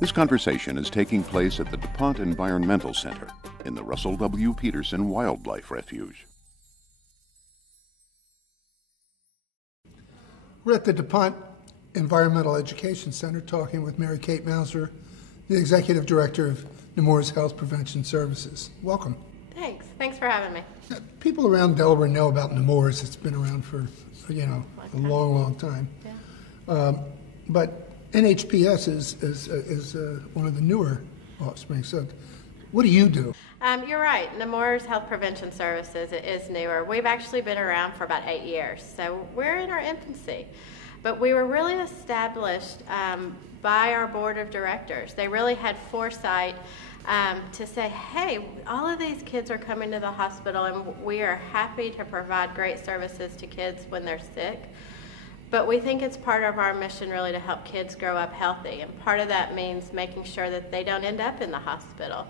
This conversation is taking place at the DuPont Environmental Center in the Russell W. Peterson Wildlife Refuge. We're at the DuPont Environmental Education Center talking with Mary Kate Mauser, the Executive Director of Nemours Health Prevention Services. Welcome. Thanks. Thanks for having me. People around Delaware know about Nemours. It's been around for, a long time. Yeah. But NHPS is one of the newer offspring. So what do you do? You're right. Nemours Health Prevention Services is newer. We've actually been around for about 8 years, so we're in our infancy. But we were really established by our board of directors. They really had foresight to say, hey, all of these kids are coming to the hospital and we are happy to provide great services to kids when they're sick. But we think it's part of our mission really to help kids grow up healthy. And part of that means making sure that they don't end up in the hospital.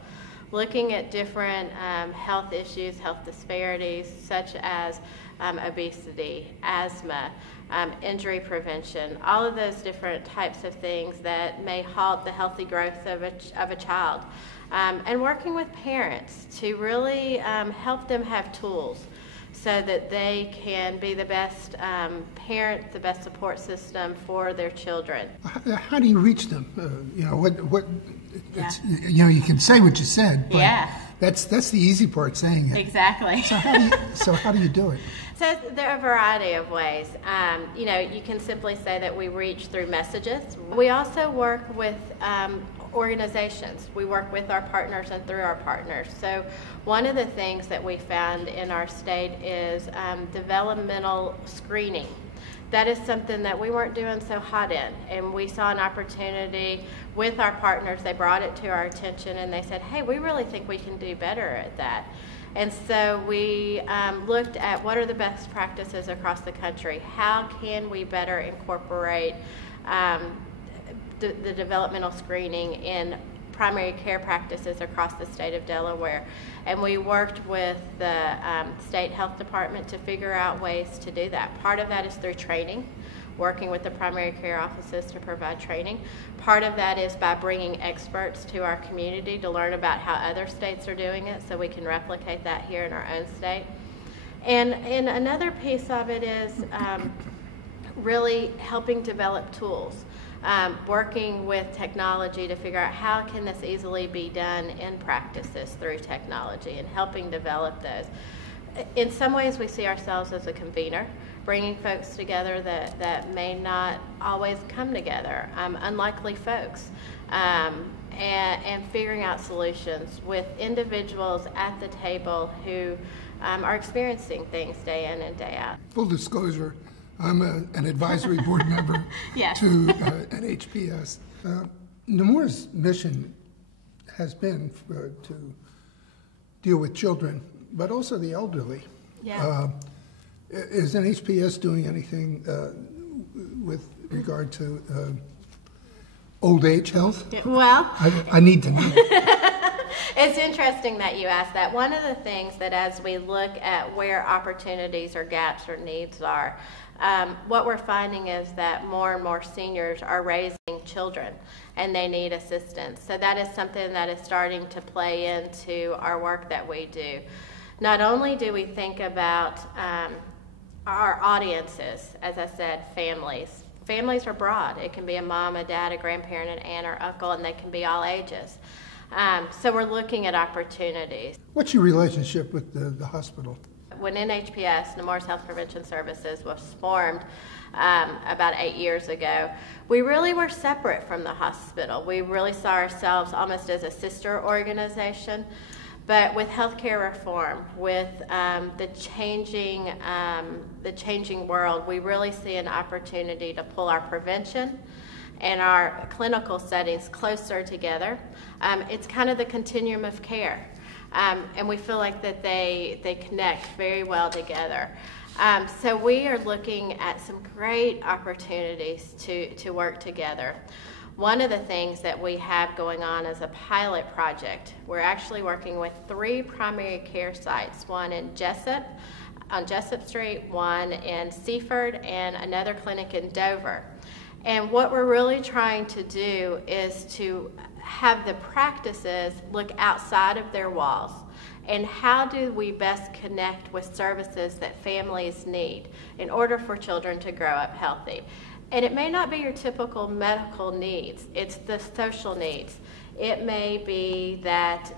Looking at different health issues, health disparities, such as obesity, asthma, injury prevention, all of those different types of things that may halt the healthy growth of a child. And working with parents to really help them have tools so that they can be the best parent, the best support system for their children. How do you reach them? You can say what you said, but that's the easy part, saying it. Exactly. So how do you do it? So there are a variety of ways. You can simply say that we reach through messages. We also work with organizations. We work with our partners and through our partners. So one of the things that we found in our state is developmental screening. That is something that we weren't doing so hot in, and we saw an opportunity with our partners. They brought it to our attention and they said, hey, we really think we can do better at that. And so we looked at what are the best practices across the country. How can we better incorporate the developmental screening in primary care practices across the state of Delaware. And we worked with the state health department to figure out ways to do that. Part of that is through training, working with the primary care offices to provide training. Part of that is by bringing experts to our community to learn about how other states are doing it so we can replicate that here in our own state. And another piece of it is really helping develop tools. Working with technology to figure out how can this easily be done in practices through technology and helping develop those. In some ways we see ourselves as a convener, bringing folks together that may not always come together, unlikely folks, and figuring out solutions with individuals at the table who are experiencing things day in and day out. Full disclosure, I'm an advisory board member Yes. to NHPS. Nemours' mission has been to deal with children, but also the elderly. Yeah. Is NHPS doing anything with regard to old age health? Well, I need to know. it's interesting that you asked that. One of the things that as we look at where opportunities or gaps or needs are, what we're finding is that more and more seniors are raising children and they need assistance. So that is something that is starting to play into our work that we do. Not only do we think about our audiences, as I said, families. Families are broad. It can be a mom, a dad, a grandparent, an aunt or uncle, and they can be all ages. So we're looking at opportunities. What's your relationship with the hospital? When NHPS, Nemours Health Prevention Services, was formed about 8 years ago, we really were separate from the hospital. We really saw ourselves almost as a sister organization. But with healthcare reform, with the changing world, we really see an opportunity to pull our prevention and our clinical settings closer together. It's kind of the continuum of care. And we feel like that they connect very well together. So we are looking at some great opportunities to work together. One of the things that we have going on is a pilot project. We're actually working with 3 primary care sites, one in Jessup, on Jessup Street, one in Seaford, and another clinic in Dover. And what we're really trying to do is to have the practices look outside of their walls. And how do we best connect with services that families need in order for children to grow up healthy? And it may not be your typical medical needs, it's the social needs. It may be that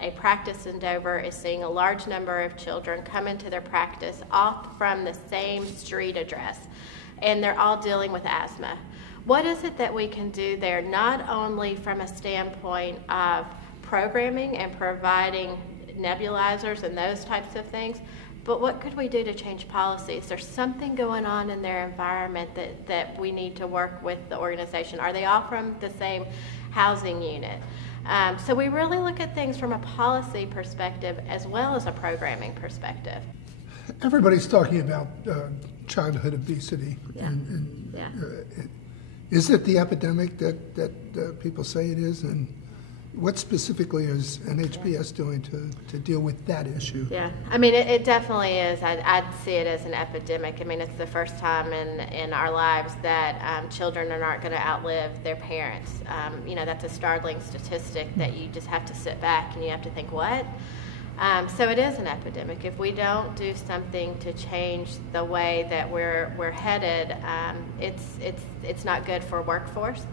a practice in Dover is seeing a large number of children come into their practice all from the same street address, and they're all dealing with asthma. What is it that we can do there, not only from a standpoint of programming and providing nebulizers and those types of things, but what could we do to change policies? There's something going on in their environment that we need to work with the organization. Are they all from the same housing unit? So we really look at things from a policy perspective as well as a programming perspective. Everybody's talking about childhood obesity. Yeah. Is it the epidemic that people say it is? And what specifically is NHPS doing to deal with that issue? Yeah, I mean, it definitely is. I'd see it as an epidemic. I mean, it's the first time in our lives that children are not going to outlive their parents. You know, that's a startling statistic that you just have to sit back and you have to think, what? So it is an epidemic. If we don't do something to change the way that we're headed, it's not good for workforce.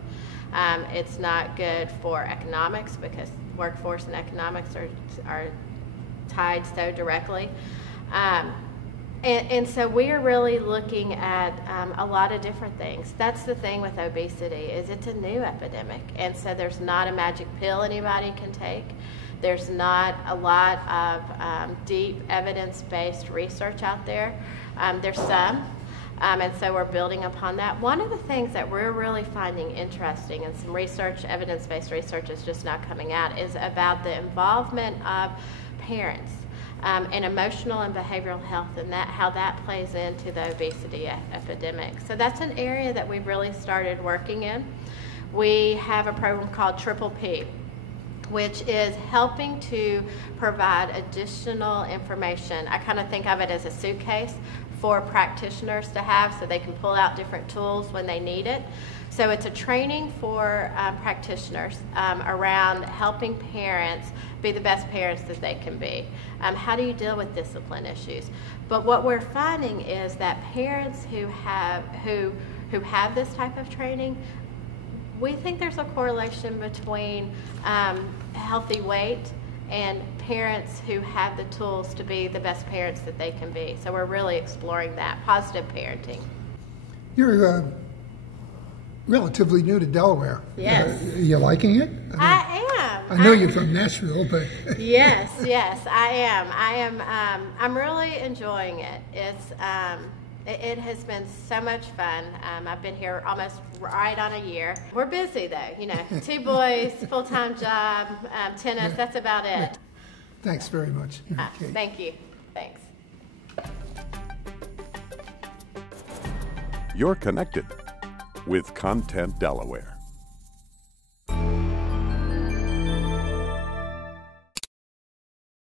It's not good for economics because workforce and economics are tied so directly. And so we are really looking at a lot of different things. That's the thing with obesity, is it's a new epidemic. And so there's not a magic pill anybody can take. There's not a lot of deep evidence-based research out there. There's some. And so we're building upon that. One of the things that we're really finding interesting, and some research, evidence-based research is just now coming out, is about the involvement of parents in emotional and behavioral health, and how that plays into the obesity epidemic. So that's an area that we've really started working in. We have a program called Triple P, which is helping to provide additional information. I kind of think of it as a suitcase for practitioners to have so they can pull out different tools when they need it. So it's a training for practitioners around helping parents be the best parents that they can be. How do you deal with discipline issues? But what we're finding is that parents who have this type of training, we think there's a correlation between healthy weight and parents who have the tools to be the best parents that they can be. So we're really exploring that, positive parenting. You're relatively new to Delaware. Yes. You liking it? I am. I know you're from Nashville, but... Yes, I am. I'm really enjoying it. It has been so much fun. I've been here almost right on a year. We're busy though, you know, 2 boys, full-time job, tennis, that's about it. Thanks very much. Thank you. Thanks. You're connected with Content Delaware.